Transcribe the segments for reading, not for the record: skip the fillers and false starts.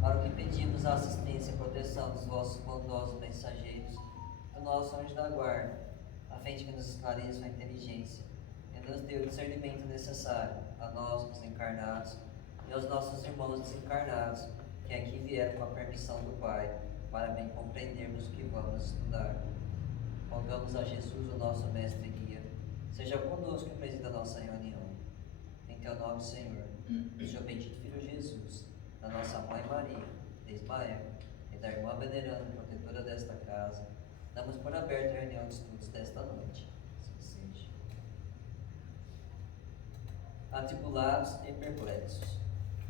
para que pedimos a assistência e proteção dos vossos bondosos mensageiros, do nosso anjo da guarda, a fim de que nos esclareça a inteligência e nos dê o discernimento necessário a nós, os encarnados, e aos nossos irmãos desencarnados, que aqui vieram com a permissão do Pai, para bem compreendermos o que vamos estudar. Rogamos a Jesus, o nosso mestre e guia, seja conosco e presida a nossa reunião. Em teu nome, Senhor, do seu bendito Filho Jesus, da nossa Mãe Maria, de Ismael, e da irmã veneranda e protetora desta casa, damos por aberta a reunião de estudos desta noite. Assim seja. Atribulados e perplexos.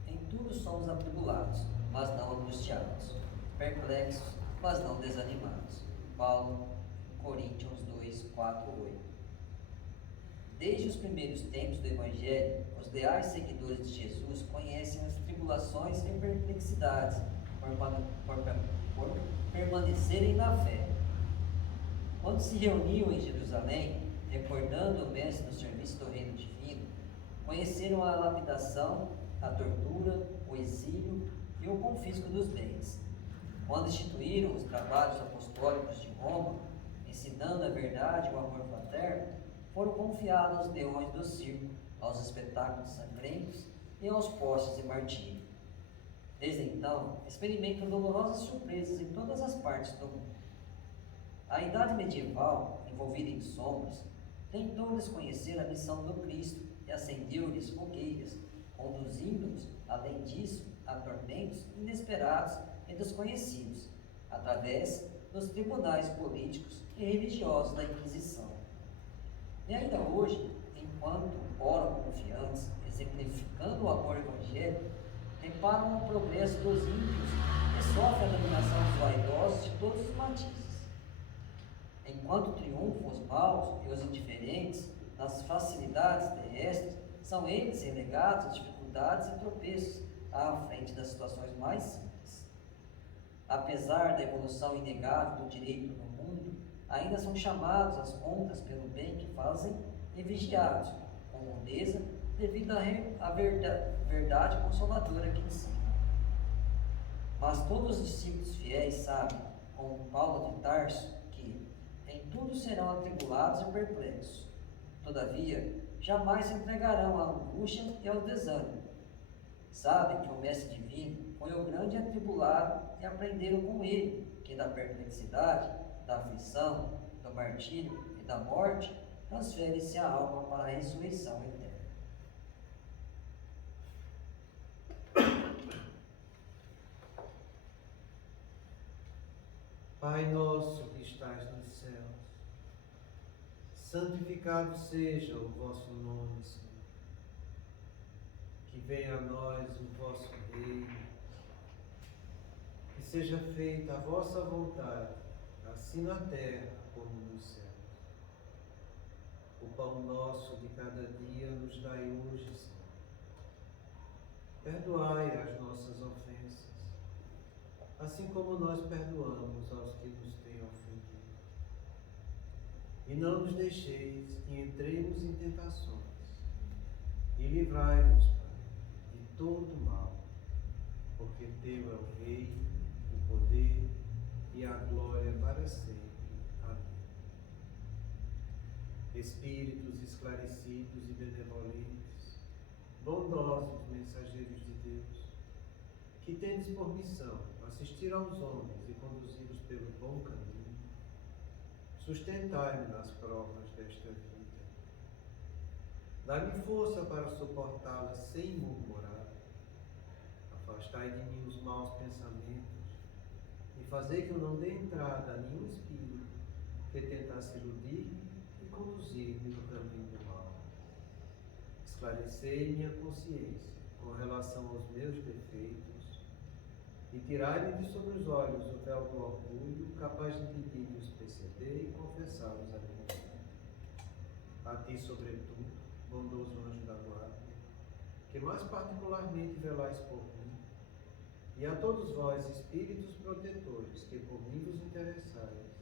Em tudo somos atribulados, mas não angustiados, perplexos, mas não desanimados. Paulo, Coríntios 2, 4, 8. Desde os primeiros tempos do Evangelho, os leais seguidores de Jesus conhecem as tribulações e perplexidades por permanecerem na fé. Quando se reuniam em Jerusalém, recordando o Mestre no serviço do reino divino, conheceram a lapidação, a tortura, o exílio e o confisco dos bens. Quando instituíram os trabalhos apostólicos de Roma, ensinando a verdade e o amor fraterno, foram confiados aos leões do circo, aos espetáculos sangrentos e aos postes de martírio. Desde então, experimentam dolorosas surpresas em todas as partes do mundo. A idade medieval, envolvida em sombras, tentou desconhecer a missão do Cristo e acendeu-lhes fogueiras, conduzindo-os, além disso, a tormentos inesperados e desconhecidos, através dos tribunais políticos e religiosos da Inquisição. E ainda hoje, enquanto oram confiantes, exemplificando o amor evangélico, reparam o progresso dos ímpios e sofrem a dominação dos vaidosos de todos os matizes. Enquanto triunfam os maus e os indiferentes nas facilidades terrestres, são eles relegados às dificuldades e tropeços à frente das situações mais simples. Apesar da evolução inegável do direito no mundo, ainda são chamados às contas pelo bem que fazem e vigiados, com rudeza, devido à verdade consoladora que ensina. Mas todos os discípulos fiéis sabem, como Paulo de Tarso, que em tudo serão atribulados e perplexos. Todavia, jamais se entregarão à angústia e ao desânimo. Sabem que o Mestre Divino foi o grande atribulado e aprenderam com ele que da perplexidade, da aflição, do martírio e da morte, transfere-se a alma para a ressurreição eterna. Pai nosso que estais nos céus, santificado seja o vosso nome, Senhor. Que venha a nós o vosso reino, que seja feita a vossa vontade, assim na terra como nos céus. O pão nosso de cada dia nos dai hoje, Senhor. Perdoai as nossas ofensas, assim como nós perdoamos aos que nos têm ofendido. E não nos deixeis que entremos em tentações, e livrai-nos, Pai, de todo mal, porque teu é o reino, o poder e a glória para sempre. Amém. Espíritos esclarecidos e benevolentes, bondosos mensageiros de Deus, que tendes por missão assistir aos homens e conduzi-los pelo bom caminho, sustentai-me nas provas desta vida. Dai-me força para suportá-las sem murmurar. Afastai de mim os maus pensamentos e fazei que eu não dê entrada a nenhum espírito que tentasse iludir-me e conduzir-me no caminho do mal. Esclarecei minha consciência com relação aos meus defeitos e tirai-me de sobre os olhos o véu do orgulho, capaz de impedir-me os perceber e confessá-los a mim. A ti, sobretudo, bondoso anjo da guarda, que mais particularmente velais por mim, e a todos vós, espíritos protetores, que por mim vos interessais,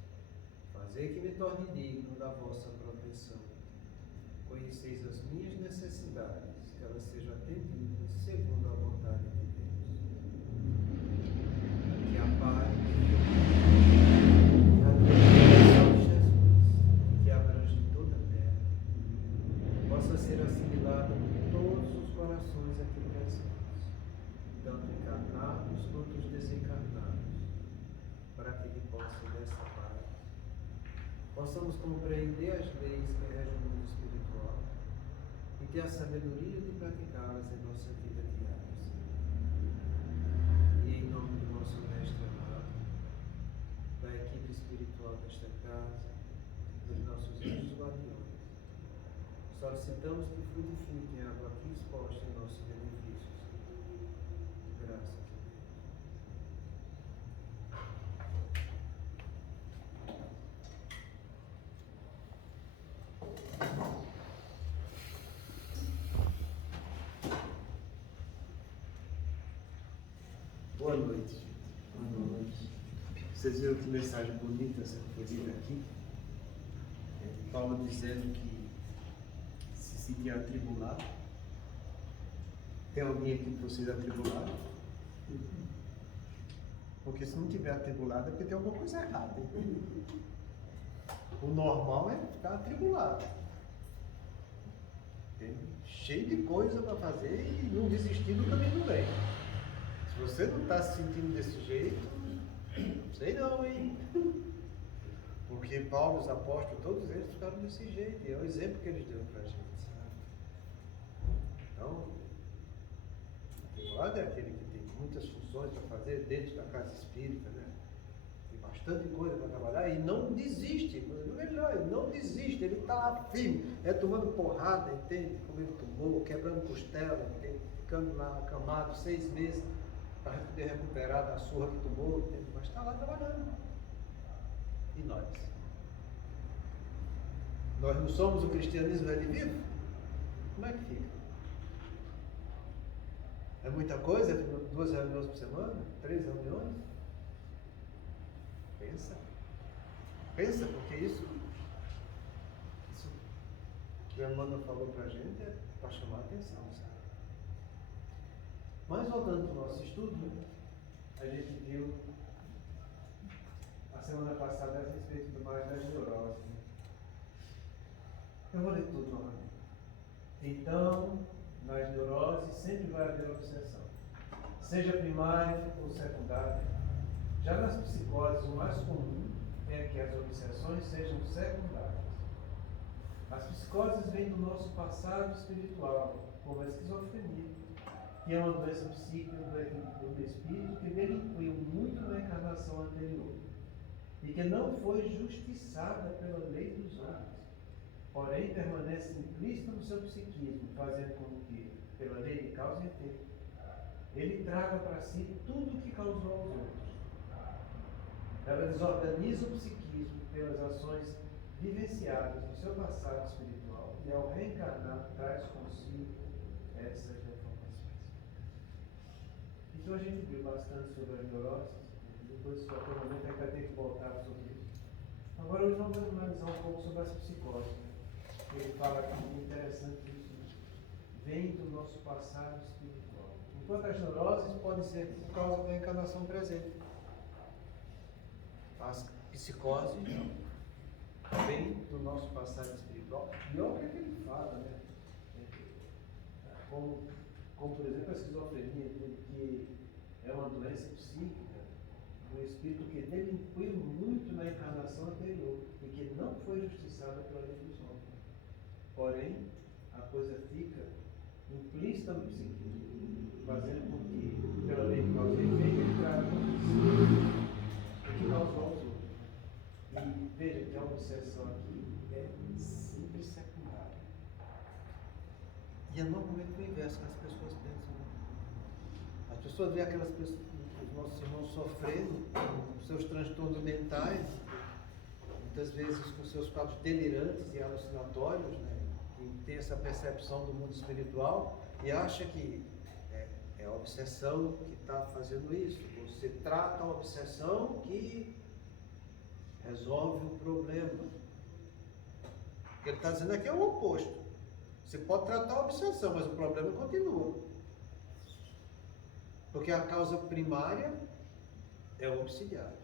fazei que me torne digno da vossa proteção. Conheceis as minhas necessidades, que elas sejam atendidas segundo a vontade de Deus. segurança dessa paz, possamos compreender as leis que regem o mundo espiritual e ter a sabedoria de praticá-las em nossa vida diária. E em nome do nosso Mestre amado, da equipe espiritual desta casa, dos nossos anjos guardiões, solicitamos que frutifiquem a água aqui exposta em nossos benefícios. Graças a Deus. Boa noite, gente. Boa noite. Vocês viram que mensagem bonita essa que foi lida aqui? Paulo dizendo que se sentir atribulado. Tem alguém aqui que vocês atribulado? Porque se não tiver atribulado é porque tem alguma coisa errada. Hein? O normal é ficar atribulado. Tem cheio de coisa para fazer e não desistir do caminho do bem. Se você não está se sentindo desse jeito, não sei não, hein? Porque Paulo, os apóstolos, todos eles ficaram desse jeito. E é o exemplo que eles deu para a gente, sabe? Então, atribulado é aquele que tem muitas funções para fazer dentro da casa espírita, né? Tem bastante coisa para trabalhar e não desiste. Melhor, ele não desiste, ele está lá firme, tomando porrada, entende? Comendo tumor, quebrando costela, entende? Ficando lá acamado 6 meses para poder recuperar da surra que tomou, entende? Mas está lá trabalhando. E nós? Nós não somos o cristianismo redivivo? Como é que fica? É muita coisa? 2 reuniões por semana? 3 reuniões? Pensa. Pensa, porque isso que a Amanda falou pra gente é para chamar a atenção, sabe? Mas voltando para o nosso estudo, a gente viu a semana passada a respeito do mais das neuroses. Né? Eu vou ler tudo novamente. Então, nas neuroses sempre vai haver obsessão, seja primária ou secundária. Já nas psicoses, o mais comum é que as obsessões sejam secundárias. As psicoses vêm do nosso passado espiritual, como a esquizofrenia, que é uma doença psíquica do espírito que delinquiu muito na encarnação anterior e que não foi justiçada pela lei dos homens, porém permanece implícita no seu psiquismo, fazendo com que, pela lei de causa e efeito, ele traga para si tudo o que causou aos outros. Ela desorganiza o psiquismo pelas ações vivenciadas no seu passado espiritual e, ao reencarnar, traz consigo essas deformações. Então a gente viu bastante sobre as neuroses, depois de qualquer momento a gente vai ter que voltar sobre isso. Agora hoje nós vamos analisar um pouco sobre as psicoses. Ele fala aqui que é interessante isso, vem do nosso passado espiritual. Enquanto as neuroses podem ser por causa da encarnação presente. As psicoses não. Vem do nosso passado espiritual. E olha o que ele fala, né? Como por exemplo a esquizofrenia, que é uma doença psíquica do espírito que delinquiu muito na encarnação anterior e que não foi justiçada pela lei dos homens. Porém, a coisa fica implícita no psiquismo, fazendo com que, pela lei de causa e efeito, ele traga o que causou aos outros. E veja que a obsessão aqui é sempre secundária. E é normalmente o inverso que as pessoas pensam. As pessoas veem aquelas pessoas, os nossos irmãos sofrendo com seus transtornos mentais, muitas vezes com seus quadros delirantes e alucinatórios, né? Que tem essa percepção do mundo espiritual e acha que é a obsessão que está fazendo isso. Você trata a obsessão que resolve o problema. O que ele está dizendo aqui é o oposto. Você pode tratar a obsessão, mas o problema continua. Porque a causa primária é o obsidiário.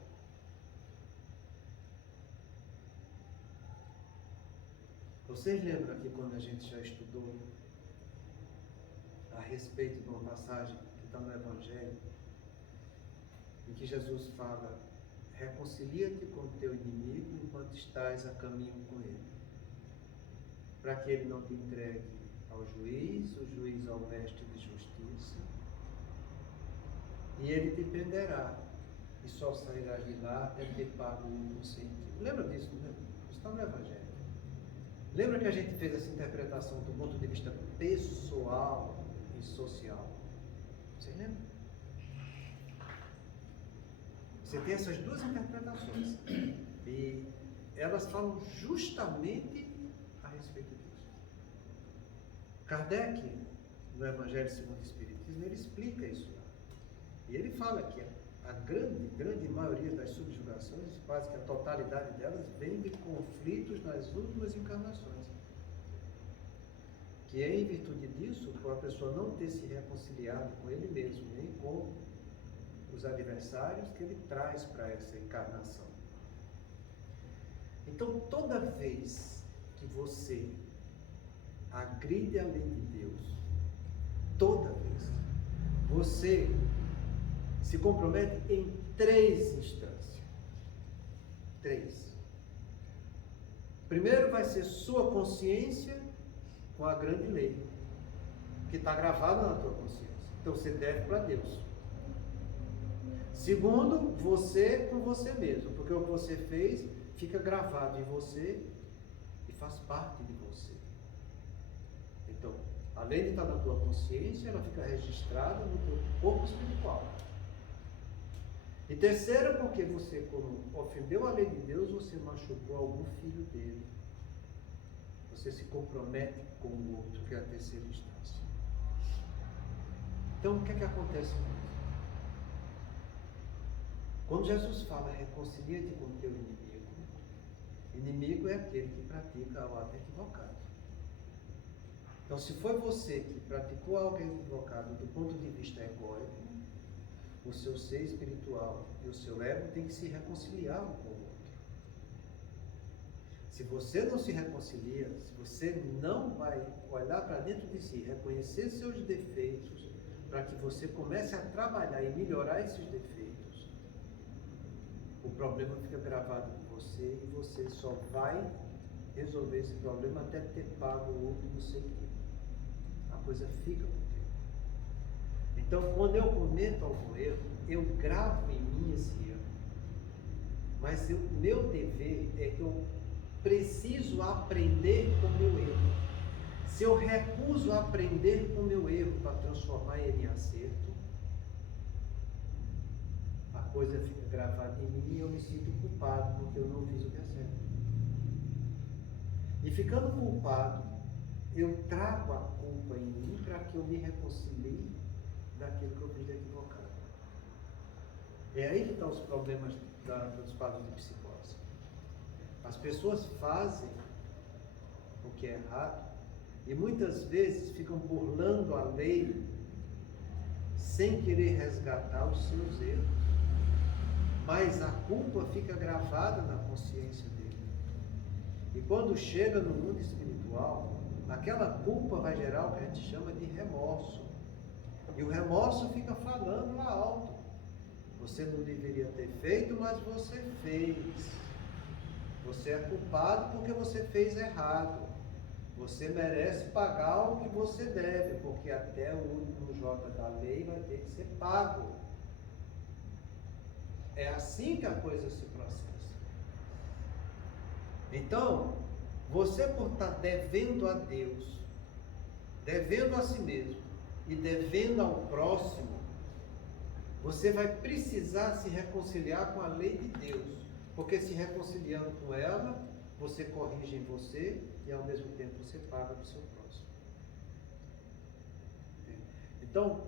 Vocês lembram aqui quando a gente já estudou a respeito de uma passagem que está no Evangelho, em que Jesus fala, reconcilia-te com teu inimigo enquanto estás a caminho com ele, para que ele não te entregue ao juiz, o juiz ao mestre de justiça, e ele te prenderá, e só sairás de lá até ter pago um sentido. Lembra disso, né? Isso está no Evangelho. Lembra que a gente fez essa interpretação do ponto de vista pessoal e social? Você lembra? Você tem essas duas interpretações. E elas falam justamente a respeito disso. Kardec, no Evangelho segundo o Espiritismo, ele explica isso lá. E ele fala que a grande maioria das subjugações, quase que a totalidade delas, vem de conflitos nas últimas encarnações. Que é em virtude disso, por a pessoa não ter se reconciliado com ele mesmo, nem com os adversários que ele traz para essa encarnação. Então, toda vez que você agride a lei de Deus, toda vez, você se compromete em 3 instâncias. 3. Primeiro vai ser sua consciência com a grande lei, que está gravada na tua consciência. Então você deve para Deus. Segundo, você com você mesmo, porque o que você fez fica gravado em você e faz parte de você. Então, além de estar na tua consciência, ela fica registrada no teu corpo espiritual. E terceiro, porque você, quando ofendeu a lei de Deus, você machucou algum filho dele. Você se compromete com o outro, que é a terceira instância. Então, o que é que acontece com isso? Quando Jesus fala, reconcilia-te com o teu inimigo, inimigo é aquele que pratica o ato equivocado. Então, se foi você que praticou algo equivocado do ponto de vista egóico, o seu ser espiritual e o seu ego tem que se reconciliar um com o outro. Se você não se reconcilia, se você não vai olhar para dentro de si, reconhecer seus defeitos, para que você comece a trabalhar e melhorar esses defeitos, o problema fica gravado em você e você só vai resolver esse problema até ter pago o último centavo. A coisa fica com tempo. Então, quando eu cometo algum erro, eu gravo em mim esse erro. Mas o meu dever é que eu preciso aprender com o meu erro. Se eu recuso a aprender com o meu erro para transformar ele em acerto, a coisa fica gravada em mim e eu me sinto culpado porque eu não fiz o que é certo. E ficando culpado, eu trago a culpa em mim para que eu me reconcilie daquilo que eu fiz de equivocado. É aí que estão os problemas dos quadros de psicose. As pessoas fazem o que é errado e muitas vezes ficam burlando a lei sem querer resgatar os seus erros. Mas a culpa fica gravada na consciência dele. E quando chega no mundo espiritual, aquela culpa vai gerar o que a gente chama de remorso. E o remorso fica falando lá alto. Você não deveria ter feito, mas você fez. Você é culpado porque você fez errado. Você merece pagar o que você deve, porque até o último J da lei vai ter que ser pago. É assim que a coisa se processa. Então, você por estar devendo a Deus, devendo a si mesmo e devendo ao próximo, você vai precisar se reconciliar com a lei de Deus. Porque se reconciliando com ela, você corrige em você e ao mesmo tempo você paga para o seu próximo. Então,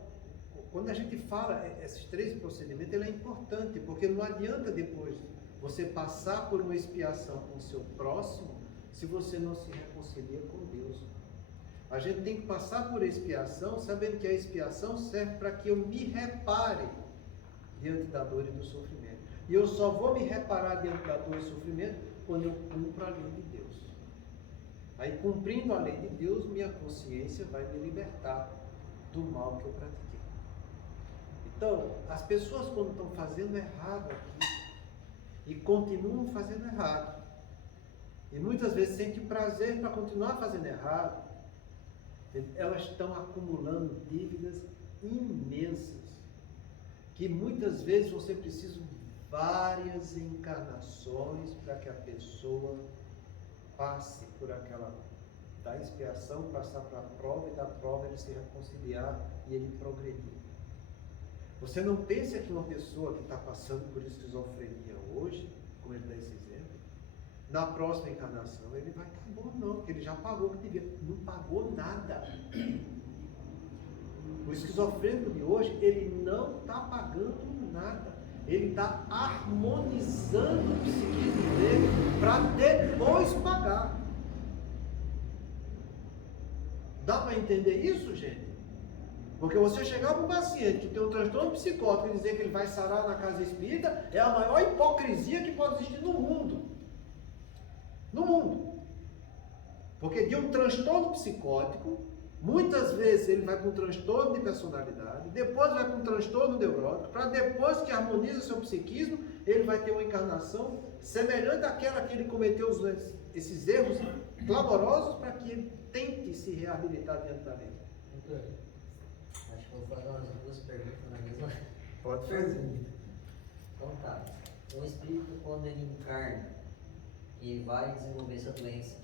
quando a gente fala esses 3 procedimentos, ele é importante, porque não adianta depois você passar por uma expiação com o seu próximo, se você não se reconcilia com Deus. A gente tem que passar por expiação, sabendo que a expiação serve para que eu me repare diante da dor e do sofrimento. E eu só vou me reparar diante da dor e do sofrimento quando eu cumpro a lei de Deus. Aí, cumprindo a lei de Deus, minha consciência vai me libertar do mal que eu pratiquei. Então, as pessoas quando estão fazendo errado aqui, e continuam fazendo errado. E muitas vezes sentem prazer para continuar fazendo errado. Elas estão acumulando dívidas imensas, que muitas vezes vão ser preciso várias encarnações para que a pessoa passe por aquela da expiação, passar para a prova, e da prova ele se reconciliar e ele progredir. Você não pensa que uma pessoa que está passando por esquizofrenia hoje, como ele dá esse exemplo, na próxima encarnação ele vai estar bom, não, porque ele já pagou o que devia. Não pagou nada. O esquizofrênico de hoje, ele não está pagando nada. Ele está harmonizando o psiquismo dele para depois pagar. Dá para entender isso, gente? Porque você chegar para um paciente que tem um transtorno psicótico e dizer que ele vai sarar na casa espírita é a maior hipocrisia que pode existir no mundo. No mundo. Porque de um transtorno psicótico, muitas vezes ele vai para um transtorno de personalidade, depois vai para um transtorno neurótico, para depois que harmoniza seu psiquismo, ele vai ter uma encarnação semelhante àquela que ele cometeu esses erros clamorosos para que ele tente se reabilitar diante da lei. Acho que vou fazer umas duas perguntas na mesma. Pode fazer. Então tá. O espírito, quando ele encarna, ele vai desenvolver essa doença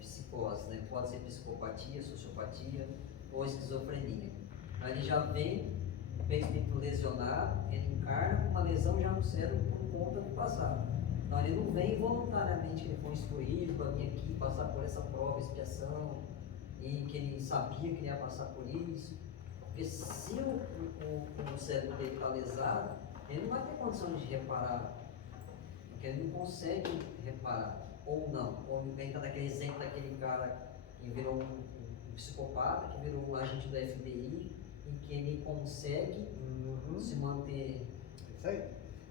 psicose, né? Pode ser psicopatia, sociopatia ou esquizofrenia. Aí ele já vem, o perispírito lesionado, ele encarna com uma lesão já no cérebro por conta do passado. Então ele não vem voluntariamente, que ele foi instruído para vir aqui passar por essa prova, expiação, e que ele sabia que ele ia passar por isso. Porque se o cérebro dele está lesado, ele não vai ter condição de reparar, porque ele não consegue reparar, ou não. Ou entra naquele exemplo daquele cara que virou um psicopata, que virou um agente do FBI, em que ele consegue se manter. Isso aí.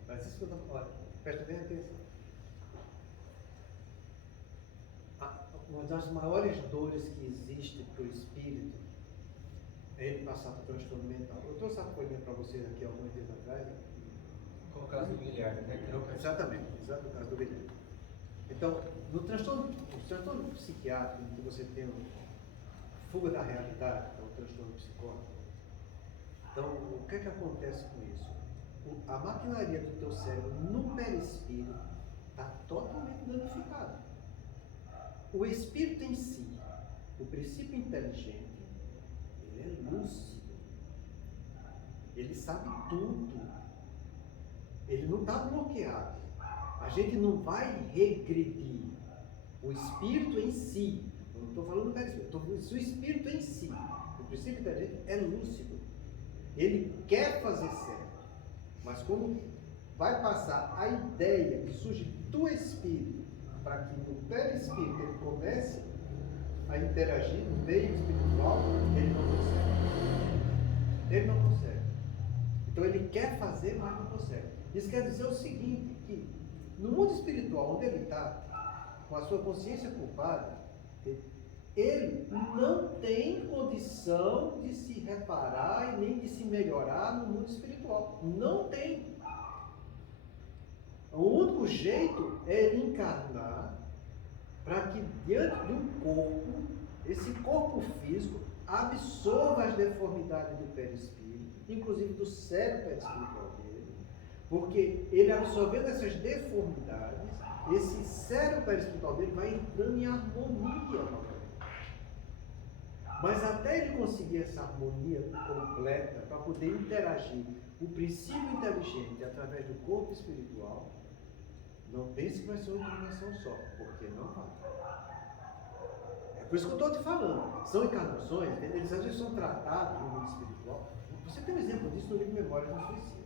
Mas isso que eu estou falando, presta bem atenção. Uma das maiores dores que existe para o espírito é ele passar por transtorno mental. Eu trouxe a folha para vocês aqui alguns dias atrás. Com o caso do Guilherme, né? Exatamente, exato o caso do Guilherme. Então, no transtorno psiquiátrico, em que você tem a fuga da realidade, que é o transtorno psicótico, então, o que acontece com isso? A maquinaria do teu cérebro no perispírito está totalmente danificada. O espírito em si, o princípio inteligente, ele é lúcido. Ele sabe tudo. Ele não está bloqueado. A gente não vai regredir. O espírito em si, eu não estou falando do perispírito, estou falando do espírito em si. O princípio inteligente é lúcido. Ele quer fazer certo. Mas como vai passar a ideia que surge do espírito, para que no perispírito ele comece a interagir no meio espiritual, ele não consegue. Ele não consegue. Então ele quer fazer, mas não consegue. Isso quer dizer o seguinte, que no mundo espiritual, onde ele está, com a sua consciência culpada, ele não tem condição de se reparar e nem de se melhorar no mundo espiritual. Não tem. O único jeito é ele encarnar para que diante de um corpo, esse corpo físico absorva as deformidades do perispírito, inclusive do cérebro perispiritual dele, porque ele absorvendo essas deformidades, esse cérebro perispiritual dele vai entrando em harmonia novamente. Mas até ele conseguir essa harmonia completa, para poder interagir o princípio inteligente através do corpo espiritual, não pense que vai ser uma encarnação só, porque não vai. É por isso que eu estou te falando. São encarnações, eles às vezes são tratados no mundo espiritual. Você tem um exemplo disso no livro Memórias do Suicida.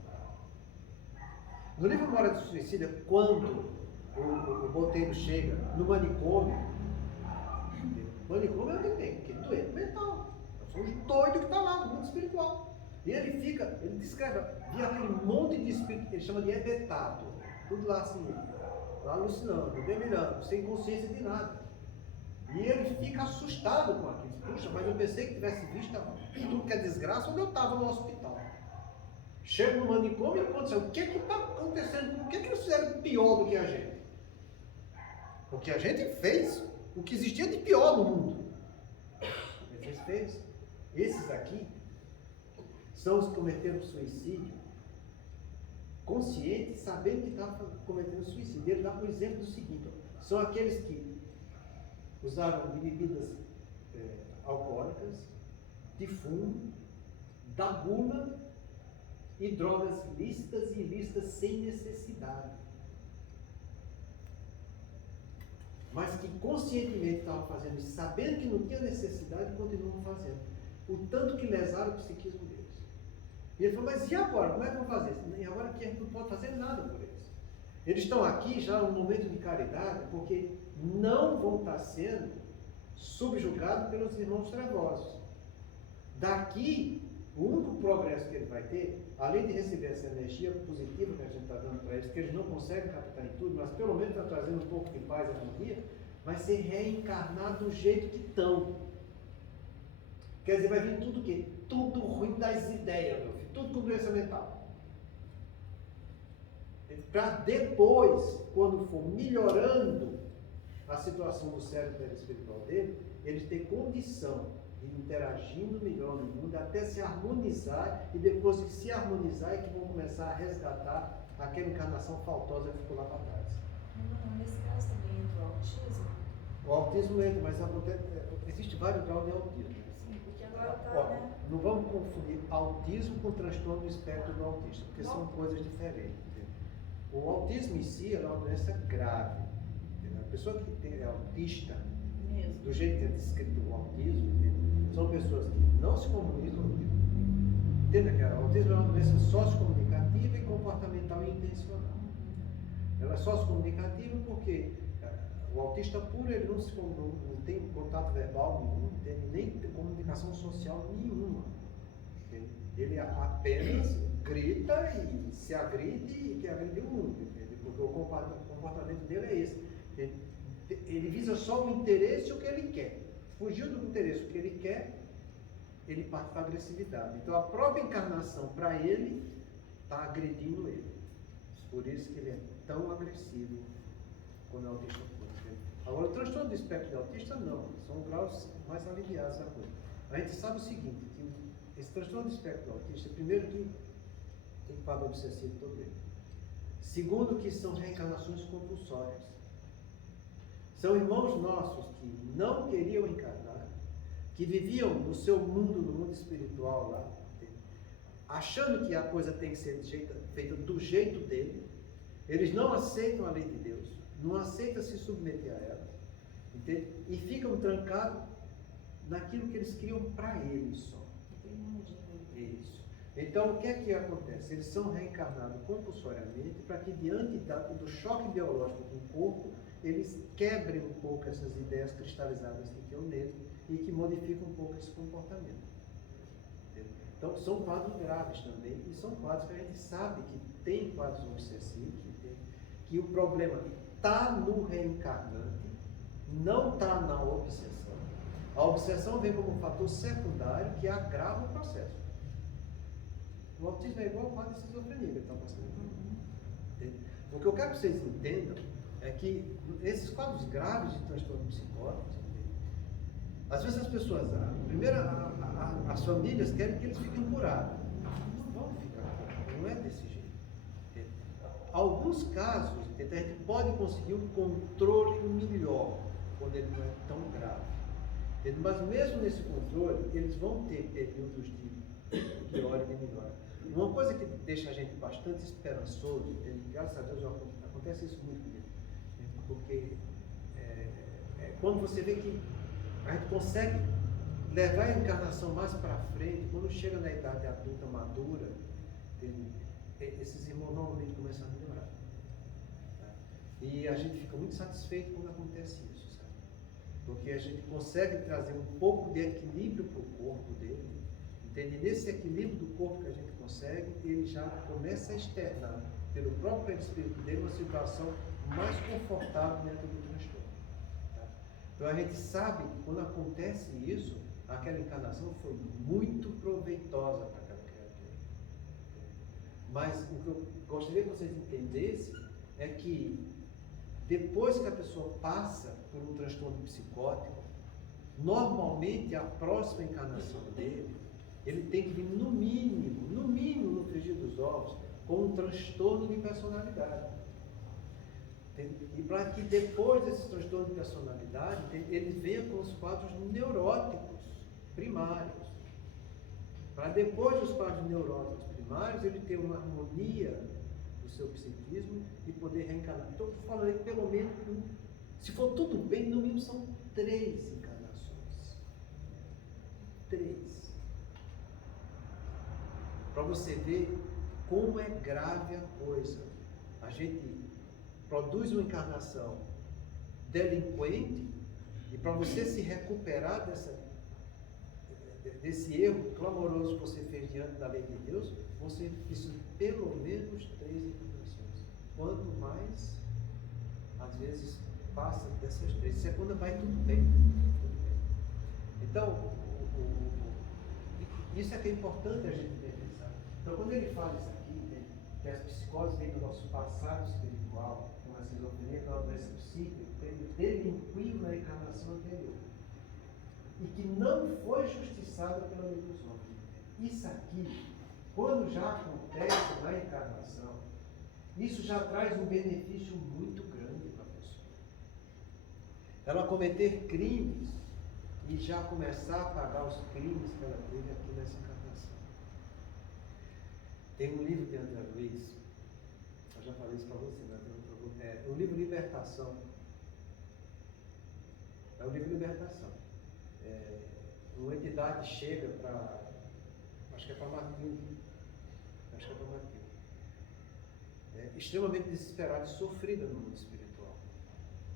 No livro Memórias do Suicida, quando o boteiro chega no manicômio, o manicômio é o que tem, aquele doente mental. São os doidos que estão lá no mundo espiritual. E ele descreve, via aquele monte de espírito, ele chama de hebetado, tudo lá assim, lá alucinando, delirando, sem consciência de nada. E ele fica assustado com aquilo. Puxa, mas eu pensei que tivesse visto tudo que é desgraça onde eu estava no hospital. Chego no manicômio e aconteceu, o que está acontecendo? acontecendo? Por que eles fizeram pior do que a gente? O que a gente fez, o que existia de pior no mundo. Eles fez. Esses aqui são os que cometeram suicídio conscientes, sabendo que estavam cometendo suicídio. Ele dá um exemplo do seguinte: ó, são aqueles que usaram de bebidas alcoólicas, de fumo, da gula e drogas lícitas e ilícitas sem necessidade. Mas que conscientemente estavam fazendo isso, sabendo que não tinha necessidade, continuam fazendo. O tanto que lesaram o psiquismo deles. E ele falou, mas e agora? Como é que vão fazer? E agora que a gente não pode fazer nada por eles. Eles estão aqui já num momento de caridade, porque não vão estar sendo subjugados pelos irmãos trevosos. Daqui, o único progresso que ele vai ter, além de receber essa energia positiva que a gente está dando para eles, que eles não conseguem captar em tudo, mas pelo menos está trazendo um pouco de paz e harmonia, vai ser reencarnar do jeito que estão. Quer dizer, vai vir tudo o quê? Tudo ruim das ideias, meu filho. Tudo com doença mental. Para depois, quando for melhorando a situação do cérebro espiritual dele, eles têm condição de ir interagindo melhor no mundo, até se harmonizar, e depois que se harmonizar é que vão começar a resgatar aquela encarnação faltosa que ficou lá para trás. Não, nesse caso também entra o autismo? O autismo entra, mas existe vários graus de autismo. Sim, porque agora está, Ó, né? não vamos confundir autismo com transtorno do espectro do autista, porque são coisas diferentes. Entendeu? O autismo em si é uma doença grave. Entendeu? A pessoa que é autista, Mesmo. do jeito que é descrito o autismo, entendeu? São pessoas que não se comunicam. Entenda que o autismo é uma doença sociocomunicativa e comportamental e intencional. Ela é sociocomunicativa porque o autista puro ele não tem contato verbal nenhum, nem comunicação social nenhuma. Entende? Ele apenas grita e se agride e quer agredir o mundo, entende? Porque o comportamento dele é esse. Entende? Ele visa só o interesse e o que ele quer. Fugiu do interesse, o que ele quer, ele parte para a agressividade. Então a própria encarnação para ele está agredindo ele. Por isso que ele é tão agressivo quando é autista puro. Agora, o transtorno do espectro de autista, não. São graus mais aliviados da coisa. A gente sabe o seguinte, que esse transtorno do espectro do autista, primeiro que tem quadro obsessivo todo ele. Segundo que são reencarnações compulsórias. São irmãos nossos que não queriam encarnar, que viviam no seu mundo, no mundo espiritual lá, achando que a coisa tem que ser feita do jeito dele. Eles não aceitam a lei de Deus, não aceitam se submeter a ela, entende? E ficam trancados naquilo que eles criam para eles só. Isso. Então, o que é que acontece? Eles são reencarnados compulsoriamente para que, diante do choque biológico com o corpo, eles quebrem um pouco essas ideias cristalizadas que tinham nele e que modificam um pouco esse comportamento. Entende? Então, são quadros graves também, e são quadros que a gente sabe que tem quadros obsessivos, que o problema está no reencarnante, não está na obsessão. A obsessão vem como um fator secundário que agrava o processo. O autismo é igual ao quadro de esquizofrenia que ele está passando. O que eu quero que vocês entendam é que esses quadros graves de transtorno psicótico, às vezes as pessoas, primeiro as famílias querem que eles fiquem curados. Não vão ficar curados, não é desse jeito. Alguns casos, a gente pode conseguir um controle melhor quando ele não é tão grave. Mas mesmo nesse controle, eles vão ter períodos de pior e de melhor. Uma coisa que deixa a gente bastante esperançoso, graças a Deus acontece isso muito comigo, porque quando você vê que a gente consegue levar a encarnação mais para frente, quando chega na idade adulta madura, esses irmãos normalmente começam a melhorar. Tá? E a gente fica muito satisfeito quando acontece isso, sabe? Porque a gente consegue trazer um pouco de equilíbrio para o corpo dele, entende? Nesse equilíbrio do corpo que a gente consegue, ele já começa a externar pelo próprio espírito dele uma situação mais confortável dentro do transtorno. Tá? Então a gente sabe que quando acontece isso, aquela encarnação foi muito proveitosa para aquela criatura. Mas o que eu gostaria que vocês entendessem é que depois que a pessoa passa por um transtorno psicótico, normalmente a próxima encarnação dele, ele tem que vir no mínimo, no frigir dos ovos, com um transtorno de personalidade. E para que depois desse transtorno de personalidade, ele venha com os quadros neuróticos primários. Para depois dos quadros neuróticos primários, ele ter uma harmonia do seu psiquismo e poder reencarnar. Então, estou falando que pelo menos, se for tudo bem, no mínimo são 3 encarnações. 3. Para você ver como é grave a coisa. A gente produz uma encarnação delinquente e para você se recuperar desse erro clamoroso que você fez diante da lei de Deus, você precisa de pelo menos 3 encarnações. Quanto mais, às vezes, passa dessas 3. Isso é quando vai tudo bem. Então, isso é que é importante a gente pensar. Então, quando ele fala isso aqui, que as psicoses vêm do nosso passado espiritual, como a esquizofrenia, que é uma doença psíquica, ele delinquiu na encarnação anterior. E que não foi justiçada pela lei dos homens. Isso aqui, quando já acontece na encarnação, isso já traz um benefício muito grande para a pessoa. Ela cometer crimes e já começar a pagar os crimes que ela teve aqui nessa encarnação. Tem um livro de André Luiz, eu já falei isso para você, mas o livro Libertação. É o livro Libertação. Uma entidade chega para, acho que é para Matilde, extremamente desesperada e sofrida no mundo espiritual.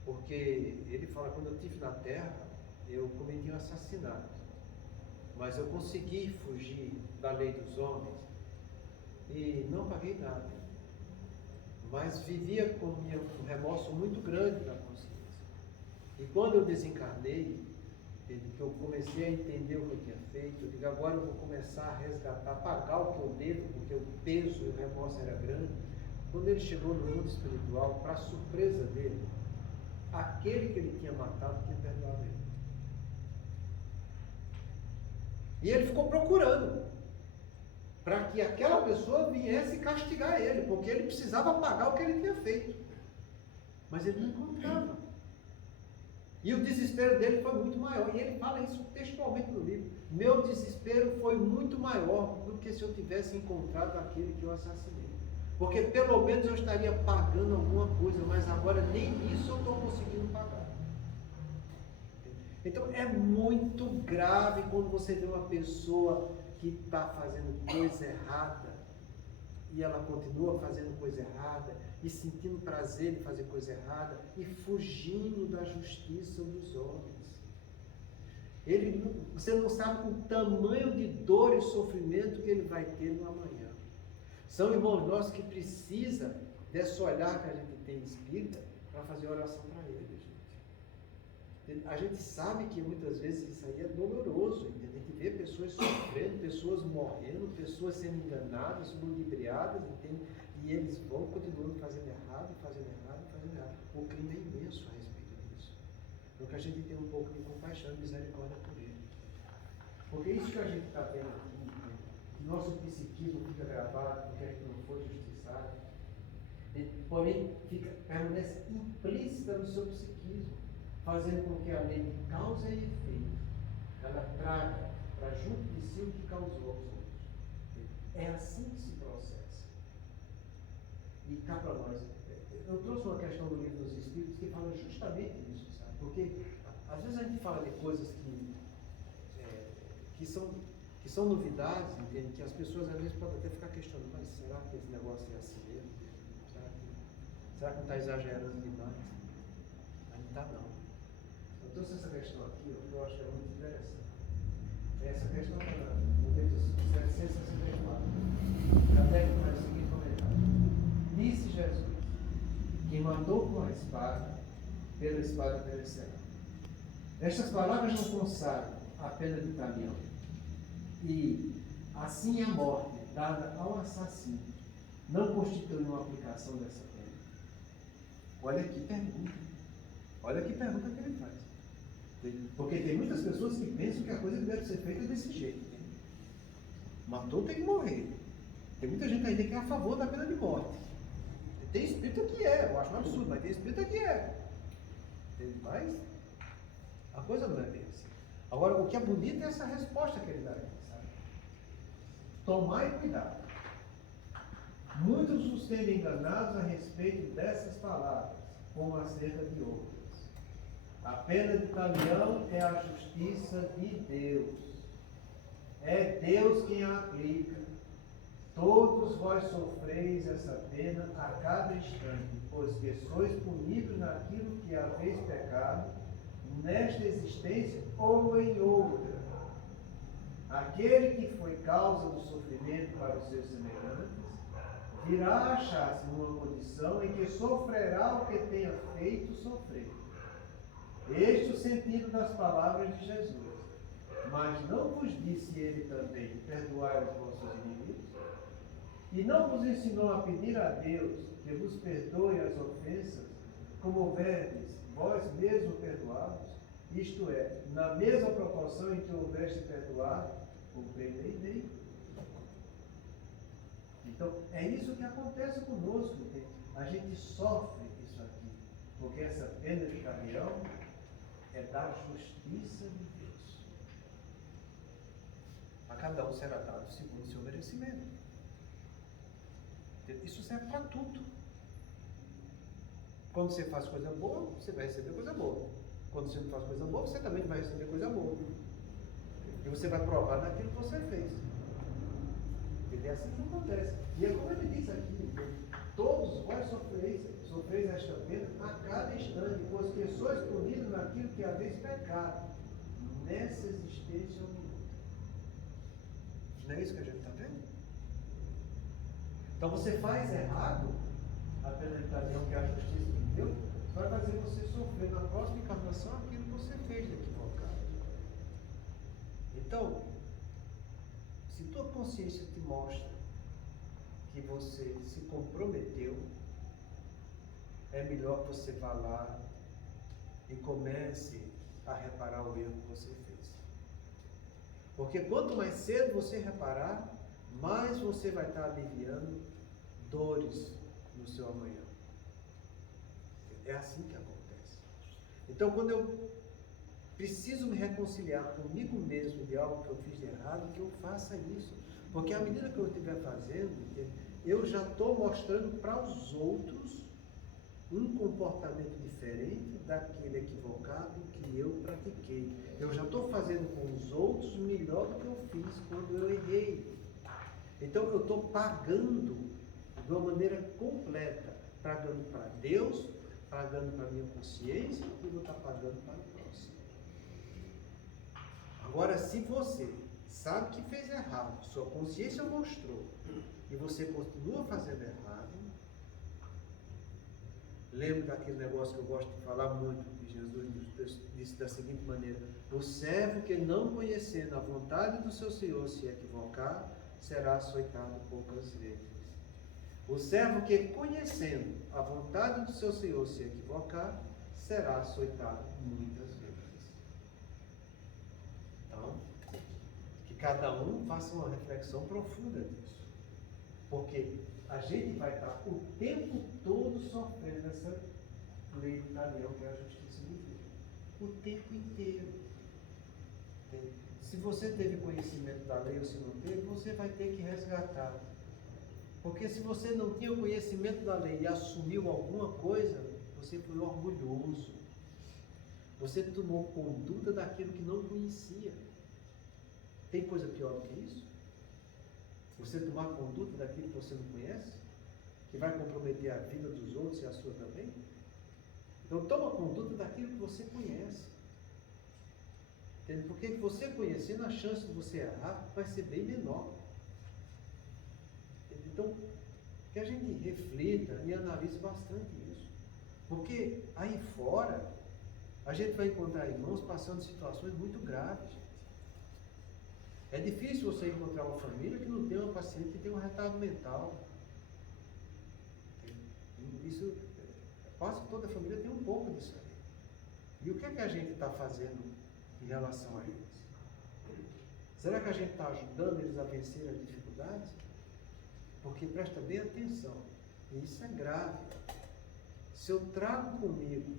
Porque ele fala, quando eu estive na Terra, eu cometi um assassinato, mas eu consegui fugir da lei dos homens e não paguei nada. Mas vivia com um remorso muito grande na consciência. E quando eu desencarnei, que eu comecei a entender o que eu tinha feito, eu digo, agora eu vou começar a resgatar, pagar o que eu devo, porque o peso e o remorso era grande. Quando ele chegou no mundo espiritual, para surpresa dele, aquele que ele tinha matado tinha perdoado ele. E ele ficou procurando para que aquela pessoa viesse castigar ele, porque ele precisava pagar o que ele tinha feito. Mas ele não encontrava. E o desespero dele foi muito maior. E ele fala isso textualmente no livro. Meu desespero foi muito maior do que se eu tivesse encontrado aquele que eu assassinei. Porque pelo menos eu estaria pagando alguma coisa, mas agora nem isso eu estou conseguindo pagar. Então é muito grave quando você vê uma pessoa que está fazendo coisa errada e ela continua fazendo coisa errada e sentindo prazer em fazer coisa errada e fugindo da justiça dos homens. Você não sabe o tamanho de dor e sofrimento que ele vai ter no amanhã. São irmãos nossos que precisam desse olhar que a gente tem espírita para fazer oração para ele, gente. A gente sabe que muitas vezes isso aí é doloroso, entendeu? A gente vê pessoas sofrendo, pessoas morrendo, pessoas sendo enganadas, ludibriadas, entende? E eles vão continuando fazendo errado. O crime é imenso a respeito disso. Então que a gente tem um pouco de compaixão e misericórdia por ele. Porque isso que a gente está vendo aqui, né? Que nosso psiquismo fica gravado porque a gente não foi justiçado, porém permanece implícita no seu psiquismo, fazendo com que a lei de causa e efeito ela traga para junto de si o que causou aos outros. É assim que se processa. E cá para nós, eu trouxe uma questão do Livro dos Espíritos que fala justamente isso, sabe? Porque às vezes a gente fala de coisas que são novidades, entende? Que as pessoas às vezes podem até ficar questionando, mas será que esse negócio é assim mesmo? Será que não está exagerando demais? Mas não está não. Eu trouxe essa questão aqui, que eu acho que é muito interessante. Essa questão está no livro 764. Kardec faz o seguinte comentário. Disse Jesus, quem matou com a espada, pela espada perecerá. Estas palavras não consagram a pena de talião. E assim a morte dada ao assassino não constitui uma aplicação dessa pena? Olha que pergunta. Olha que pergunta que ele faz. Porque tem muitas pessoas que pensam que a coisa deve ser feita desse jeito. Matou, tem que morrer. Tem muita gente ainda que é a favor da pena de morte. Tem espírita que é, eu acho um absurdo, mas tem espírita que é. Mas a coisa não é bem assim. Agora, o que é bonito é essa resposta que ele dá aqui, sabe? Tomai cuidado. Muitos os têm enganados a respeito dessas palavras, como acerca de outras. A pena de talião é a justiça de Deus. É Deus quem a aplica. Todos vós sofreis essa pena a cada instante, pois que sois punidos naquilo que haveis pecado, nesta existência ou em outra. Aquele que foi causa do sofrimento para os seus semelhantes, virá achar-se numa condição em que sofrerá o que tenha feito sofrer. Este é o sentido das palavras de Jesus. Mas não vos disse ele também, perdoai os vossos inimigos? E não vos ensinou a pedir a Deus que vos perdoe as ofensas, como houverdes vós mesmos perdoados? Isto é, na mesma proporção em que houveste perdoado, compreendei bem. Então, é isso que acontece conosco. A gente sofre isso aqui, porque essa pena de talião é da justiça de Deus. A cada um será dado segundo o seu merecimento. Isso serve para tudo. Quando você faz coisa boa, você vai receber coisa boa. Quando você não faz coisa boa, você também vai receber coisa boa. E você vai provar naquilo que você fez. E é assim que acontece. E é como ele diz aqui, todos vós sofreis esta pena a cada instante, pois que sois punidos naquilo que haveis pecado, nessa existência ou em outra. Não é isso que a gente está vendo? Então você faz errado, a pena de talião, que é a justiça de Deus, vai fazer você sofrer na próxima encarnação aquilo que você fez de equivocado. Então, se tua consciência te mostra que você se comprometeu, é melhor que você vá lá e comece a reparar o erro que você fez. Porque quanto mais cedo você reparar, mais você vai estar aliviando dores no seu amanhã. É assim que acontece. Então, quando eu preciso me reconciliar comigo mesmo de algo que eu fiz de errado, que eu faça isso. Porque à medida que eu estiver fazendo, eu já estou mostrando para os outros um comportamento diferente daquele equivocado que eu pratiquei. Eu já estou fazendo com os outros melhor do que eu fiz quando eu errei. Então eu estou pagando de uma maneira completa, pagando para Deus, pagando para a minha consciência e vou estar pagando para o próximo. Agora, se você sabe que fez errado, sua consciência mostrou, e você continua fazendo errado, lembre daquele negócio que eu gosto de falar muito, que Jesus disse da seguinte maneira: o servo que não conhecendo a vontade do seu Senhor se equivocar, será açoitado poucas vezes. O servo que conhecendo a vontade do seu Senhor se equivocar, será açoitado muitas vezes. Então, que cada um faça uma reflexão profunda disso. Porque a gente vai estar o tempo todo sofrendo essa lei do talião, que é a justiça de Deus. O tempo inteiro. Se você teve conhecimento da lei ou se não teve, você vai ter que resgatar. Porque se você não tinha o conhecimento da lei e assumiu alguma coisa, você foi orgulhoso. Você tomou conduta daquilo que não conhecia. Tem coisa pior do que isso? Você tomar conduta daquilo que você não conhece, que vai comprometer a vida dos outros e a sua também? Então toma conduta daquilo que você conhece. Entende? Porque você conhecendo, a chance de você errar vai ser bem menor. Entende? Então, que a gente reflita e analise bastante isso. Porque aí fora, a gente vai encontrar irmãos passando situações muito graves. É difícil você encontrar uma família que não tem uma paciente que tem um retardo mental. isso, quase toda família tem um pouco disso aí. E o que é que a gente está fazendo em relação a eles? Será que a gente está ajudando eles a vencer as dificuldades? Porque presta bem atenção, e isso é grave. Se eu trago comigo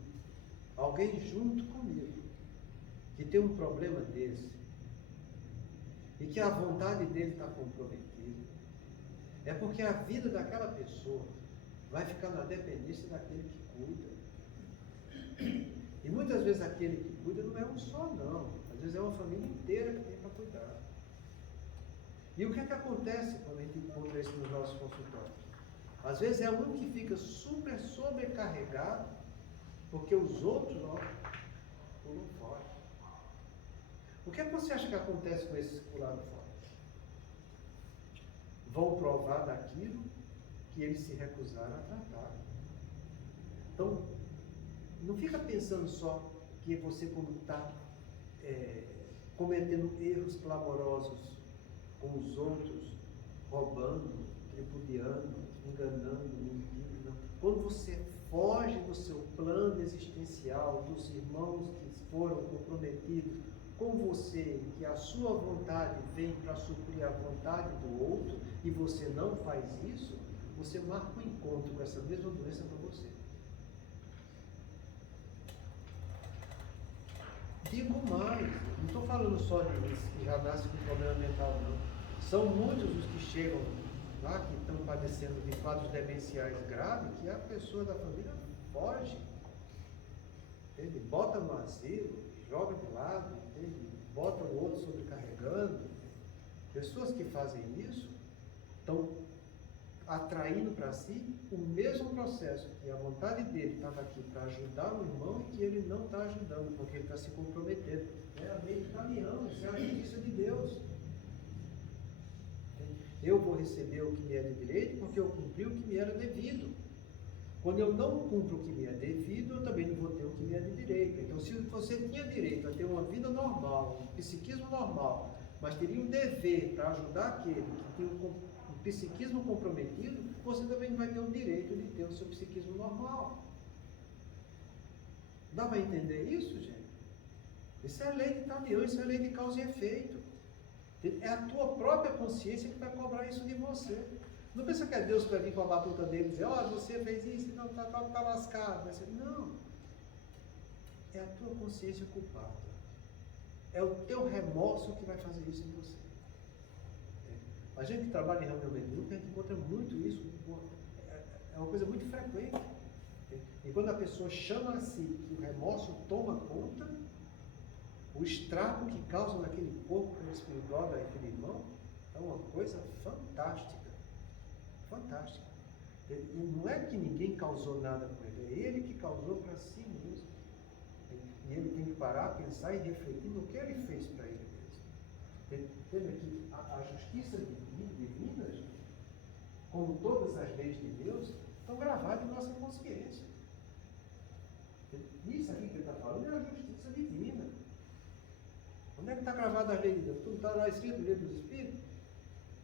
alguém junto comigo que tem um problema desse e que a vontade dele está comprometida, é porque a vida daquela pessoa vai ficar na dependência daquele que cuida. E muitas vezes aquele que cuida não é um só, não. Às vezes é uma família inteira que tem para cuidar. E o que é que acontece quando a gente encontra isso nos nossos consultórios? Às vezes é um que fica super sobrecarregado, porque os outros, ó, pulam fora. O que é que você acha que acontece com esses que pularam fora? Vão provar daquilo que eles se recusaram a tratar. Então, não fica pensando só que você, como está cometendo erros clamorosos com os outros, roubando, tripudiando, enganando, mentindo. Não. Quando você foge do seu plano existencial, dos irmãos que foram comprometidos com você, que a sua vontade vem para suprir a vontade do outro, e você não faz isso, você marca um encontro com essa mesma doença para você. Digo mais, não estou falando só de que já nasce com problema mental, não. São muitos os que chegam lá, que estão padecendo de quadros demenciais graves, que a pessoa da família foge. Ele bota no asilo, joga de lado, bota o outro sobrecarregando. Pessoas que fazem isso estão atraindo para si o mesmo processo que a vontade dele estava aqui para ajudar o irmão e que ele não está ajudando, porque ele está se comprometendo. É a lei do caminhão, isso é a justiça de Deus. Eu vou receber o que me é de direito porque eu cumpri o que me era devido. Quando eu não cumpro o que me é devido, eu também não vou ter o que me é de direito. Então, se você tinha direito a ter uma vida normal, um psiquismo normal, mas teria um dever para ajudar aquele que tem um psiquismo comprometido, você também não vai ter o direito de ter o seu psiquismo normal. Dá para entender isso, gente? Isso é lei de talião, isso é lei de causa e efeito. É a tua própria consciência que vai cobrar isso de você. Não pensa que é Deus que vai vir com a batuta dele e dizer, ó, você fez isso, então tá lascado. Não. É a tua consciência culpada. É o teu remorso que vai fazer isso em você. A gente que trabalha em reunião mediúnica, a gente encontra muito isso. É uma coisa muito frequente. E quando a pessoa chama a si, que o remorso toma conta, o estrago que causa naquele corpo espiritual daquele irmão é uma coisa fantástica. Fantástica. E não é que ninguém causou nada com ele, é ele que causou para si mesmo. E ele tem que parar, pensar e refletir no que ele fez para ele mesmo. Entenda que a justiça divina, como todas as leis de Deus, estão gravadas em nossa consciência. Isso aqui que ele está falando é a justiça divina. Onde é que está gravada a lei de Deus? Tudo está lá escrito no livro dos Espíritos?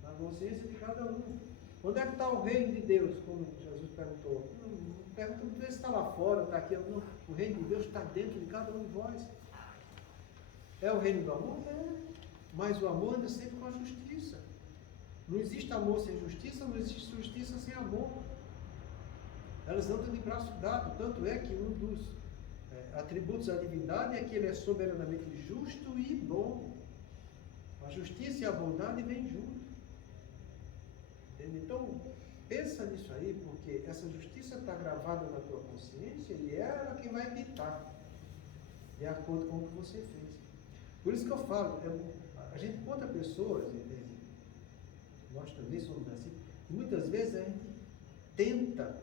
Na consciência de cada um. Onde é que está o reino de Deus? Como Jesus perguntou. Não pergunta se está lá fora, está aqui. Não. O reino de Deus está dentro de cada um de vós. É o reino do amor? É. Mas o amor anda sempre com a justiça. Não existe amor sem justiça, não existe justiça sem amor. Elas andam de braço dado. Tanto é que um dos atributos da divindade é que ele é soberanamente justo e bom. A justiça e a bondade vêm juntos. Então, pensa nisso aí, porque essa justiça está gravada na tua consciência e é ela que vai ditar, de acordo com o que você fez. Por isso que eu falo, a gente encontra pessoas, nós também somos assim, e muitas vezes a gente tenta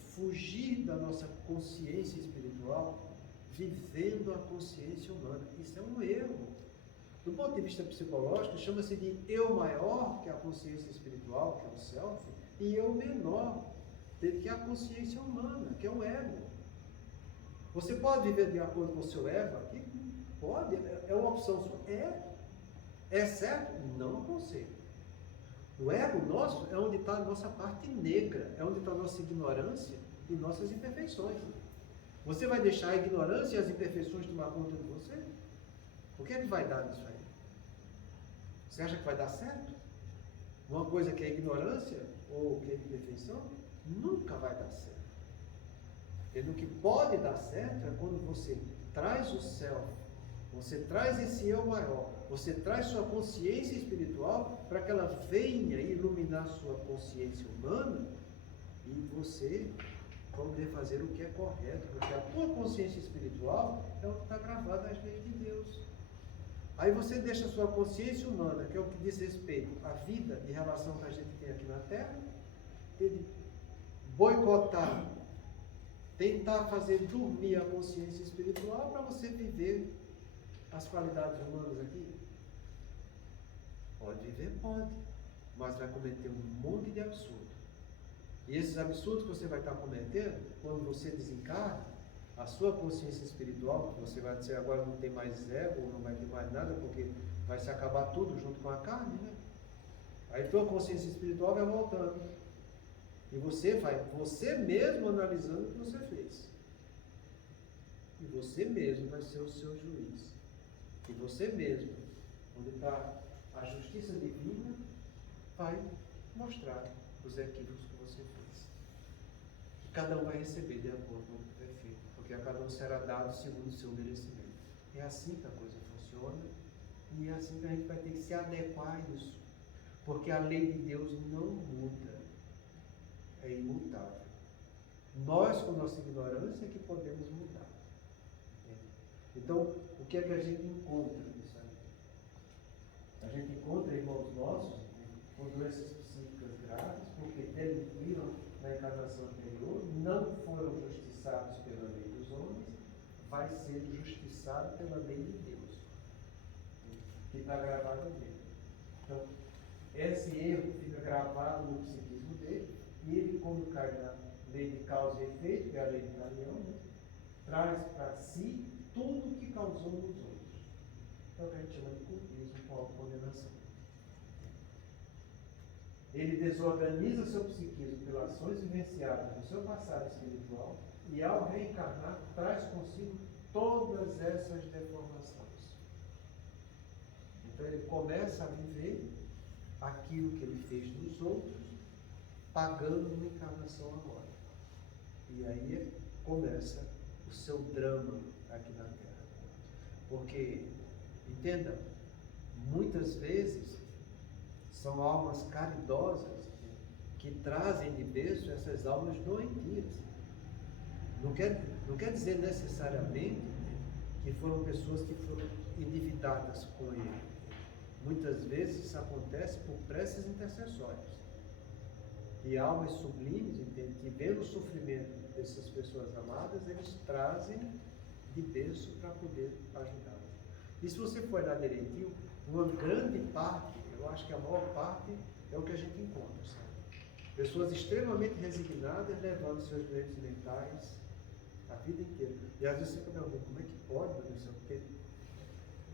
fugir da nossa consciência espiritual, vivendo a consciência humana. Isso é um erro. Do ponto de vista psicológico, chama-se de eu maior, que é a consciência espiritual, que é o self, e eu menor, que é a consciência humana, que é o ego. Você pode viver de acordo com o seu ego aqui? Pode, é uma opção sua. É certo? Não aconselho. O ego nosso é onde está a nossa parte negra, é onde está a nossa ignorância e nossas imperfeições. Você vai deixar a ignorância e as imperfeições tomar conta de você? O que é que vai dar nisso aí? Você acha que vai dar certo? Uma coisa que é ignorância ou que é imperfeição, nunca vai dar certo. Porque o que pode dar certo é quando você traz o self, você traz esse eu maior, você traz sua consciência espiritual para que ela venha iluminar sua consciência humana e você poder fazer o que é correto, porque a tua consciência espiritual é o que está gravado nas leis de Deus. Aí você deixa a sua consciência humana, que é o que diz respeito à vida e relação que a gente tem aqui na Terra, ele boicotar, tentar fazer dormir a consciência espiritual para você viver as qualidades humanas aqui. Pode viver? Pode, mas vai cometer um monte de absurdo. E esses absurdos que você vai estar cometendo, quando você desencarna, a sua consciência espiritual, você vai dizer agora não tem mais ego, não vai ter mais nada, porque vai se acabar tudo junto com a carne, né? Aí tua consciência espiritual vai voltando. E você mesmo analisando o que você fez. E você mesmo vai ser o seu juiz. E você mesmo, onde está a justiça divina, vai mostrar os equívocos que você fez. E cada um vai receber de acordo com o que foi feito, porque a cada um será dado segundo o seu merecimento. É assim que a coisa funciona e é assim que a gente vai ter que se adequar a isso. Porque a lei de Deus não muda, é imutável. Nós, com nossa ignorância, é que podemos mudar. Então, o que é que a gente encontra nisso aí? A gente encontra irmãos nossos com doenças psíquicas graves, porque delinquiram na encarnação anterior, não foram justiçados pela lei dos homens, vai ser justiçado pela lei de Deus, que está gravado nele. Então, esse erro fica gravado no psiquismo dele, e ele, como cai na lei de causa e efeito, que é a lei de Daniel, né, traz para si tudo que causou nos outros. É o que a gente chama de culpismo com autocondenação. Ele desorganiza seu psiquismo pelas ações vivenciadas no seu passado espiritual e, ao reencarnar, traz consigo todas essas deformações. Então, ele começa a viver aquilo que ele fez nos outros, pagando uma encarnação agora. E aí começa o seu drama aqui na Terra. Porque, entenda, muitas vezes são almas caridosas que trazem de berço essas almas doentias. Não quer dizer necessariamente que foram pessoas que foram endividadas com ele. Muitas vezes isso acontece por preces intercessórias. E almas sublimes, que vendo o sofrimento dessas pessoas amadas, eles trazem de berço para poder ajudá-las. E se você for olhar direitinho, uma grande parte, eu acho que a maior parte, é o que a gente encontra, sabe? Pessoas extremamente resignadas, levando seus doentes mentais a vida inteira. E às vezes você fica perguntando, como é que pode, meu Deus do céu? Porque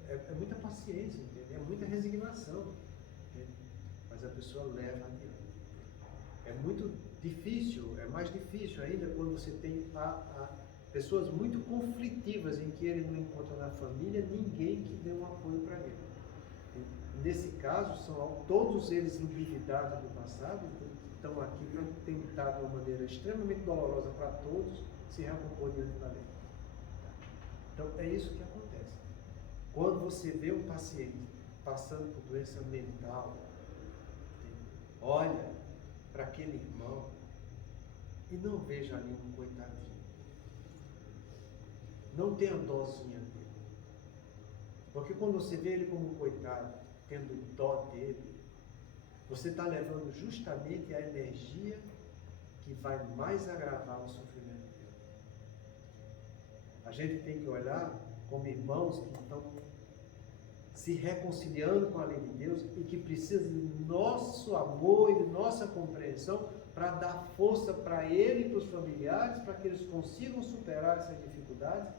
é muita paciência, entende? É muita resignação, entende? Mas a pessoa leva adiante. É muito difícil, é mais difícil ainda quando você tem pessoas muito conflitivas em que ele não encontra na família ninguém que dê um apoio para ele. Nesse caso, são todos eles endividados do passado, estão aqui para tentar de uma maneira extremamente dolorosa para todos se recompor diante da lei. Então é isso que acontece. Quando você vê um paciente passando por doença mental, olha para aquele irmão e não veja ali um coitadinho. Não tenha dózinha dele. Porque quando você vê ele como um coitado, tendo dó dele, você está levando justamente a energia que vai mais agravar o sofrimento dele. A gente tem que olhar como irmãos que estão se reconciliando com a lei de Deus e que precisam de nosso amor e de nossa compreensão para dar força para ele e para os familiares, para que eles consigam superar essas dificuldades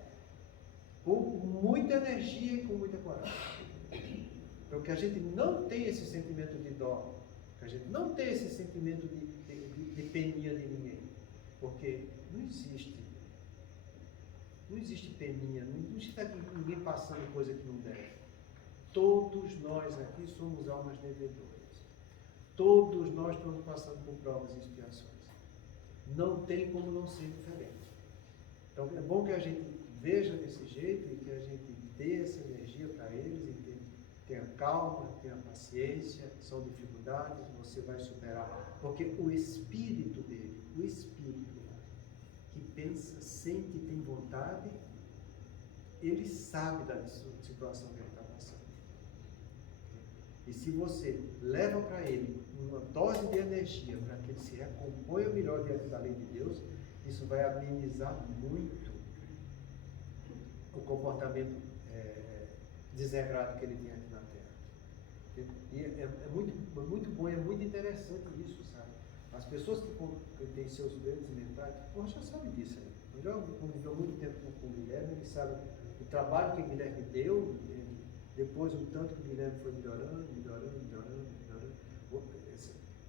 com muita energia e com muita coragem. Porque a gente não tem esse sentimento de dó, que A gente não tem esse sentimento de peninha de ninguém. Porque não existe peninha, não existe aqui ninguém passando coisa que não deve. Todos nós aqui somos almas devedoras. Todos nós estamos passando por provas e expiações. Não tem como não ser diferente. Então é bom que a gente veja desse jeito e que a gente dê essa energia para eles e tenha calma, tenha paciência, são dificuldades, você vai superar. Porque o espírito dele, o espírito que pensa, sente e tem vontade, ele sabe da situação que ele está passando. E se você leva para ele uma dose de energia para que ele se recomponha melhor diante da lei de Deus, isso vai amenizar muito o comportamento desregrado que ele tem aqui na Terra. E é muito bom, é muito interessante isso, sabe? As pessoas que têm seus doentes mentais, você já sabe disso aí. Eu já conviveu muito tempo com o Guilherme, ele sabe o trabalho que o Guilherme deu, depois o tanto que o Guilherme foi melhorando.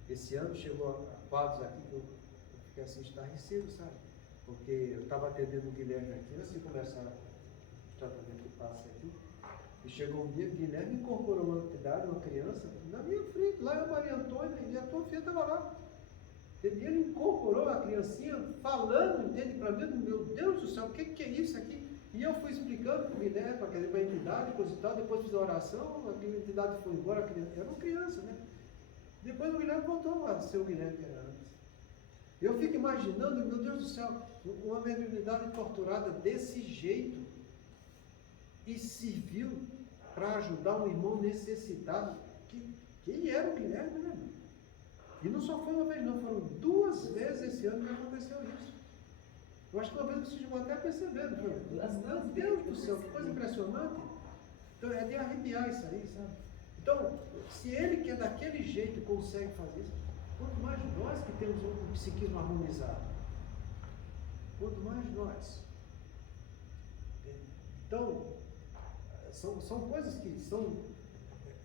Esse ano chegou a quadros aqui que eu fiquei assim estarrecido, sabe? Porque eu estava atendendo o Guilherme aqui, antes de começar o tratamento que passa aqui, e chegou um dia que o Guilherme incorporou uma entidade, uma criança, na minha frente, lá eu, Maria Antônia, e a tua filha estava lá. Ele incorporou a criancinha, falando, entende, para mim, meu Deus do céu, o que é isso aqui? E eu fui explicando para o Guilherme, para a entidade, coisa e tal, depois fiz a oração, a entidade foi embora, a criança, era uma criança, né? Depois o Guilherme voltou a ser o Guilherme que era antes. Eu fico imaginando, meu Deus do céu, uma mediunidade torturada desse jeito e serviu para ajudar um irmão necessitado, que era o Guilherme, né? E não só foi uma vez, não, foram 2 vezes esse ano que aconteceu isso. Eu acho que uma vez vocês vão até perceber, não foi? Meu Deus do céu, que coisa impressionante. Então é de arrepiar isso aí, sabe? Então, se ele que é daquele jeito consegue fazer isso, quanto mais nós que temos um psiquismo harmonizado, quanto mais nós. Então, são coisas que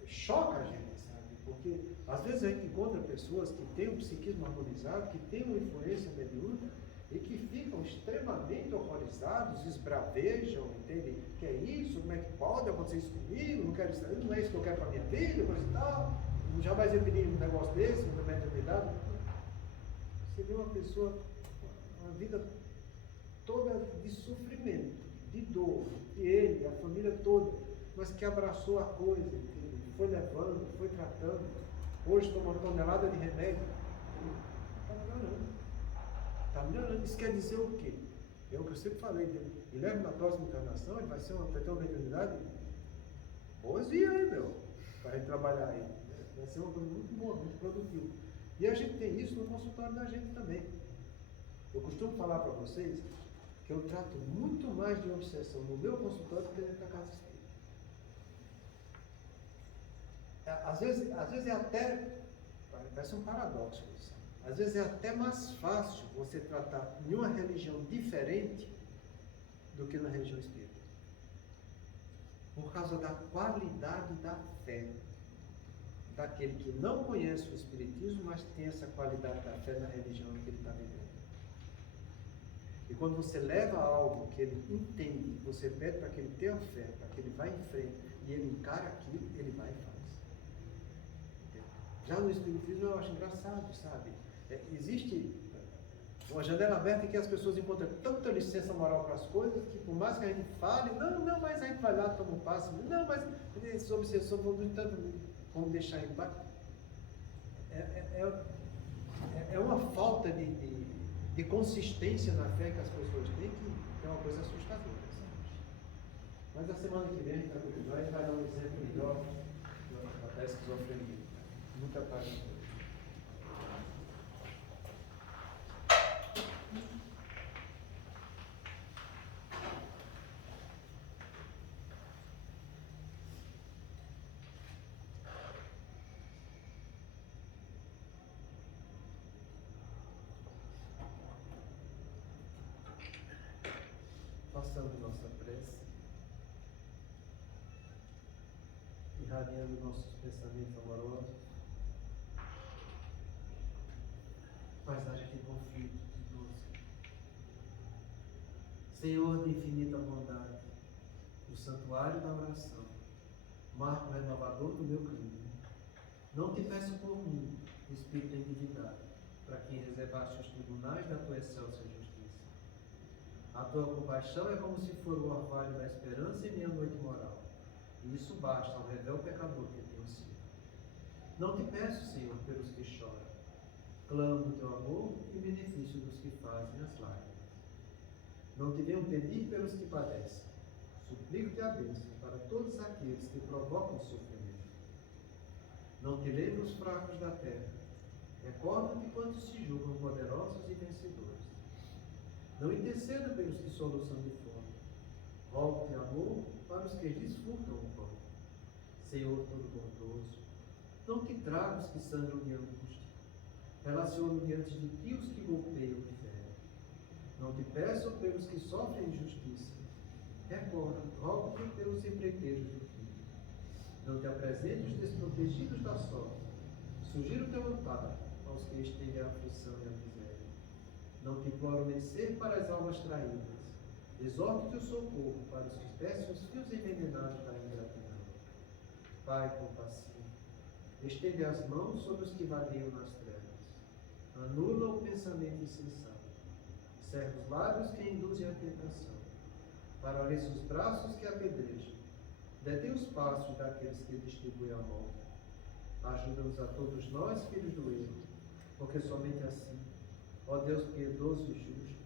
chocam a gente, sabe? Porque às vezes a gente encontra pessoas que têm um psiquismo harmonizado, que têm uma influência mediúnica e que ficam extremamente horrorizados, esbravejam, entendem? Que é isso? Como é que pode acontecer isso comigo? Não quero isso, não é isso que eu quero para a minha vida, coisa e tal. Jamais eu pedi um negócio desse, uma mediunidade. Você vê uma pessoa, uma vida toda de sofrimento, de dor, e ele, a família toda, mas que abraçou a coisa, entendeu? Foi levando, foi tratando. Hoje toma uma tonelada de remédio. Está melhorando. Está melhorando. Isso quer dizer o quê? É o que eu sempre falei. Guilherme, na próxima encarnação, ele vai ter uma mediunidade boazinha aí, meu, para ele trabalhar aí. Vai ser uma coisa muito boa, muito produtiva. E a gente tem isso no consultório da gente também. Eu costumo falar para vocês que eu trato muito mais de obsessão no meu consultório do que dentro da casa espírita. Às vezes é até, parece um paradoxo isso. Às vezes é até mais fácil você tratar em uma religião diferente do que na religião espírita. Por causa da qualidade da fé. Daquele que não conhece o espiritismo, mas tem essa qualidade da fé na religião que ele está vivendo. E quando você leva algo que ele entende, você pede para que ele tenha fé, para que ele vá em frente, e ele encara aquilo, ele vai e faz. Já no espiritismo eu acho engraçado, sabe? Existe uma janela aberta em que as pessoas encontram tanta licença moral para as coisas, que por mais que a gente fale, não, mas a gente vai lá, toma um passo, não, mas esses obsessores vão tanto como deixar em paz. É uma falta de consistência na fé que as pessoas têm, que é uma coisa assustadora. Mas a semana que vem a gente vai continuar e vai dar um exemplo melhor da esquizofrenia. Muita paz. Façamos nossa prece, irradiando nossos pensamentos amorosos paisagem de conflito, de doce. Senhor de infinita bondade, o santuário da oração, marco renovador do meu caminho, não te peço por mim, Espírito em divindade, para quem reservaste os tribunais da tua excelsa justiça. A tua compaixão é como se for o orvalho da esperança em minha noite moral, e isso basta ao revel pecador que tenho sido. Não te peço, Senhor, pelos que choram, clamo o teu amor em benefício dos que fazem as lágrimas. Não te venho pedir pelos que padecem, suplico-te a bênção para todos aqueles que provocam sofrimento. Não te lembro os fracos da terra, recorda-te quantos se julgam poderosos e vencedores. Não interceda pelos que soluçam de fome, rogo-te amor para os que desfrutam o pão. Senhor todo-bondoso, não te trago os que sangram de angústia, relaciono diante de ti os que golpeiam e ferem. Não te peço pelos que sofrem injustiça, rogo-te pelos empreiteiros do fim. Não te apresente os desprotegidos da sorte, sugiro o teu amparo aos que estendem a aflição e a miséria. Não te imploro vencer para as almas traídas, exorto o teu socorro para os que tecem os fios envenenados da ingratidão. Pai compassivo, estende as mãos sobre os que vagueiam nas trevas, anula o pensamento insensato, cerra os lábios que induzem a tentação, paralisa os braços que apedrejam, detém os passos daqueles que distribuem a morte. Ajuda-nos a todos nós, filhos do erro, porque somente assim, ó Deus piedoso e justo,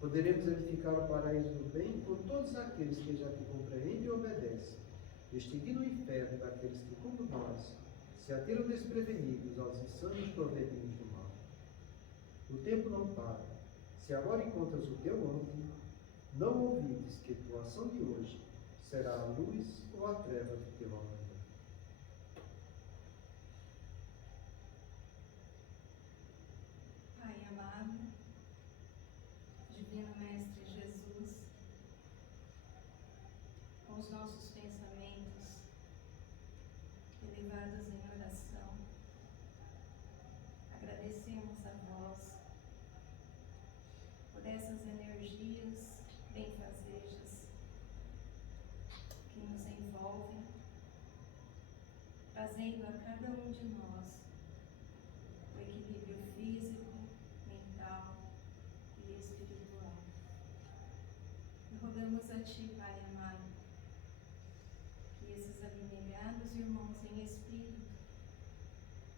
poderemos edificar o paraíso do bem por todos aqueles que já te compreendem e obedecem, extinguindo o inferno daqueles que, como nós, se atiram desprevenidos aos insanos provedinhos do mal. O tempo não para. Se agora encontras o teu ontem, não ouvides que tua ação de hoje será a luz ou a treva do teu amanhã. Pai amado, Divino Mestre Jesus, com os nossos pensamentos elevados em oração, agradecemos a vós por essas energias benfazejas que nos envolvem, trazendo a cada um de nós o equilíbrio físico, mental e espiritual. E rogamos a Ti, Pai amado, que esses abnegados irmãos em espírito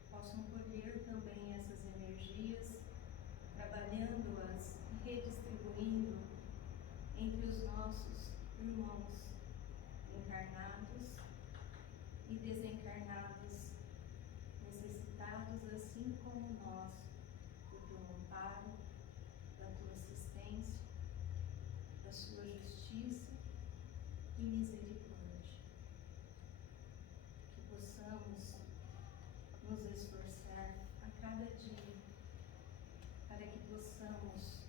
possam colher também essas energias, trabalhando-as e redistribuindo entre os nossos irmãos encarnados e desencarnados, necessitados assim como nós do teu amparo, da tua assistência, da sua justiça e misericórdia. Que possamos nos esforçar a cada dia para que possamos,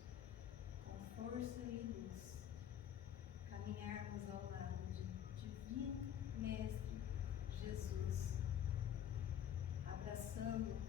com força e luz, caminharmos ao lado de Divino Mestre Jesus, abraçando